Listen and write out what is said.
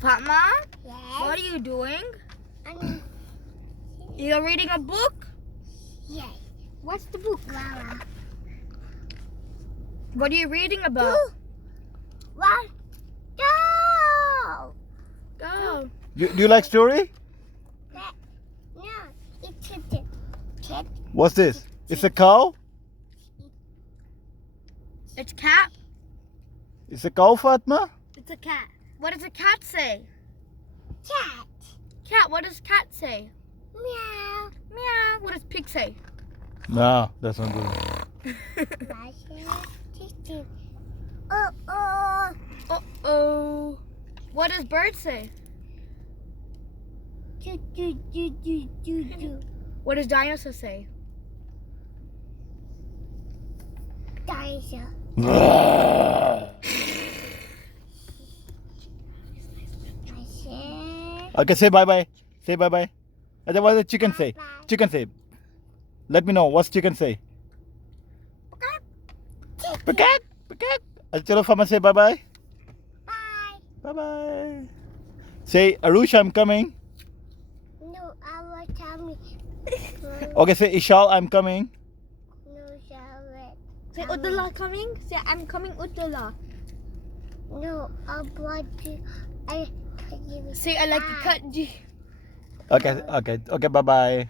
Fatma, Yes. what are you doing? Um, You're reading a book? yes. What's the book? Wow. What are you reading about? 2, 1, go! Go. Do you like story? No, it's a cat. What's this? It's a cow? It's cat. It's a cow, Fatma? It's a cat. What does a cat say? Cat. Cat, what does cat say? Meow. Meow. What does pig say? No, that's not good. Oh. Uh-oh. What does bird say? Do. What does dinosaur say? Dinosaur. Okay, say bye-bye. Say bye-bye. What does chicken say? Bye-bye. Chicken say. Let me know. What's chicken say? Pakat. Pakat. Chalo, Fatma, say bye-bye. Bye. Bye-bye. Say, Arusha, I'm coming. No, I will tell me. Okay, say, Ishal, I'm coming. No, Charlotte. Say Uddala coming. Say I'm coming Uddala. No, I want to. I. Say I like to cut. Okay, bye-bye.